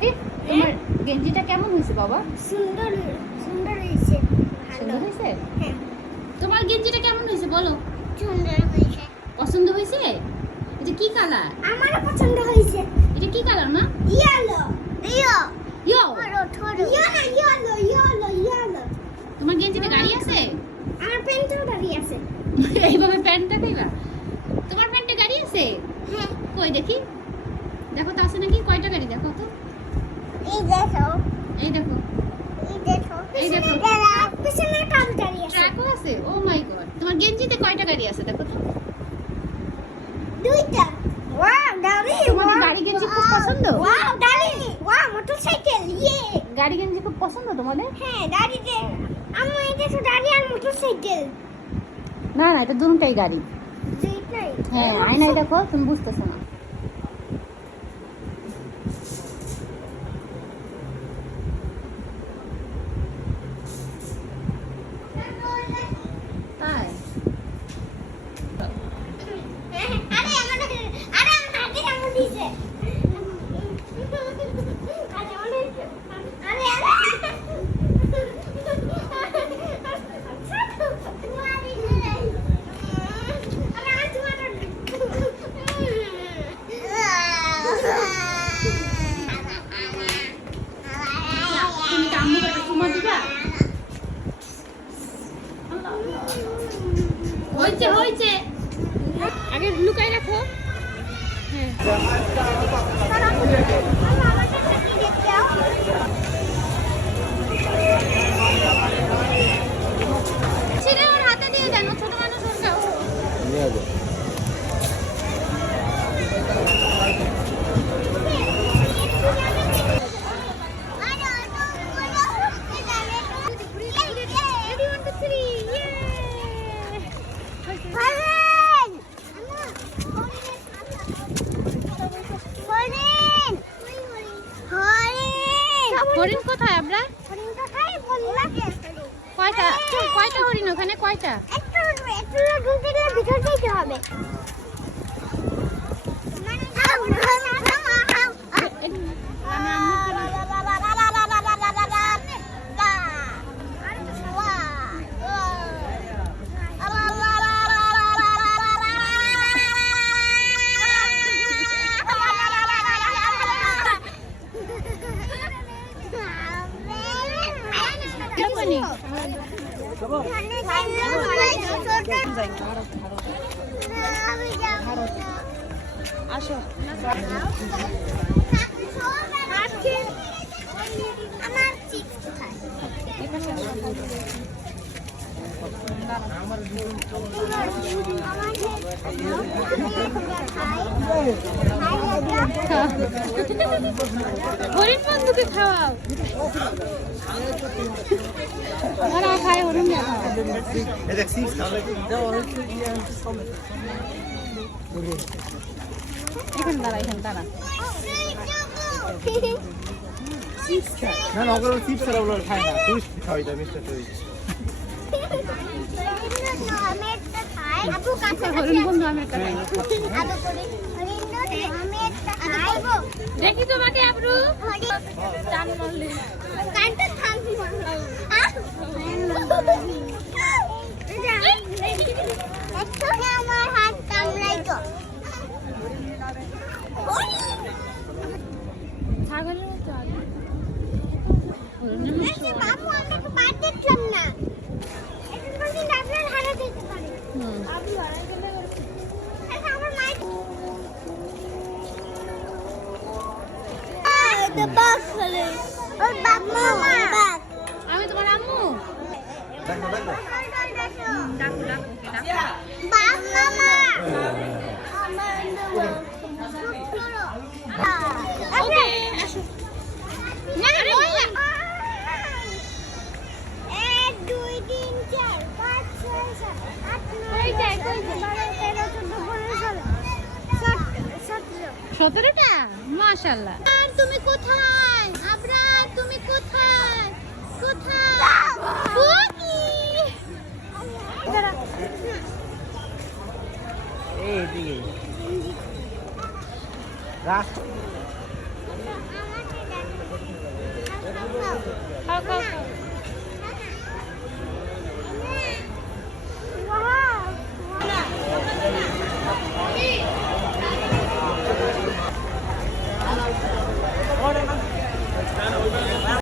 আফিফ তোমার গেঞ্জিটা কেমন হয়েছে বাবা? সুন্দর সুন্দর হয়েছে সুন্দর হয়েছে? হ্যাঁ। তোমার গেঞ্জিটা কেমন হয়েছে বলো? সুন্দর হয়েছে। পছন্দ হয়েছে? এটা কি কালার? আমারও পছন্দ হয়েছে। এটা কি কালার না yellow yo yo throw yellow yellow yellow yellow তোমার গেঞ্জিতে গাড়ি আছে? আমার প্যান্টও দাঁড়িয়ে আছে। এইভাবে প্যান্টটা দিবা? তোমার প্যান্টে গাড়ি আছে? হ্যাঁ। কই দেখি? দেখো তো আছে নাকি? কয়টা গাড়ি দেখো তো? দেখো এই দেখো। এই দেখো পিছনে দাঁড়িয়ে আছে। ট্র্যাকও আছে? ও মাই গড তোমার গেঞ্জিতে কয়টা গাড়ি আছে দেখো তো? দুইটা। ওয়াও গাড়ি তোমার গাড়ি গেঞ্জি খুব পছন্দ? ওয়াও গাড়ি ওয়াও মোটরসাইকেল ইয়ে গাড়ি গেঞ্জি খুব পছন্দ তোমাদের? হ্যাঁ গাড়িতে আমার এটা তো গাড়ি আর মোটরসাইকেল না না এটা দুটোটাই গাড়ি। হ্যাঁ আয়নায় দেখো তুমি বুঝতেছো না তাই আরে আমার আরে আমার হাতে কেমন দিছে আরে অনেক আরে তুমি কি আম্মুকে একটা চুমা দিবা হয়েছে হয়েছে আগে লুকাই রাখো। হ্যাঁ ছিঁড়ে ওর হাতে দিয়ে দেন ও ছোট মানুষ ওর কাছে। হরিণ কোথায় আমরা কয়টা কয়টা? ওখানে কয়টা ভিতর যেতে হবে। কোনি আসো। আমার চিপস কোথায় হরিণ বন্ধুকে খাওয়াও। না না ওগুলো চিপস ছাড়া ওগুলো খায় না। টুরিস্ট খাওয়াই দেয় মিস্টার টুরিস্ট আপু কাছে হরিণ বন্ধু আমি একটা খাই। আদো করে আমি একটা খাইবো দেখি তোমাকে আবরু। কানটা টান আমি তোমার আম্মু। মামা। সতেরোটা? মাশাল্লাহ আর তুমি কোথায়? আবরার তুমি কোথায়? কোথায়? রাস্তা।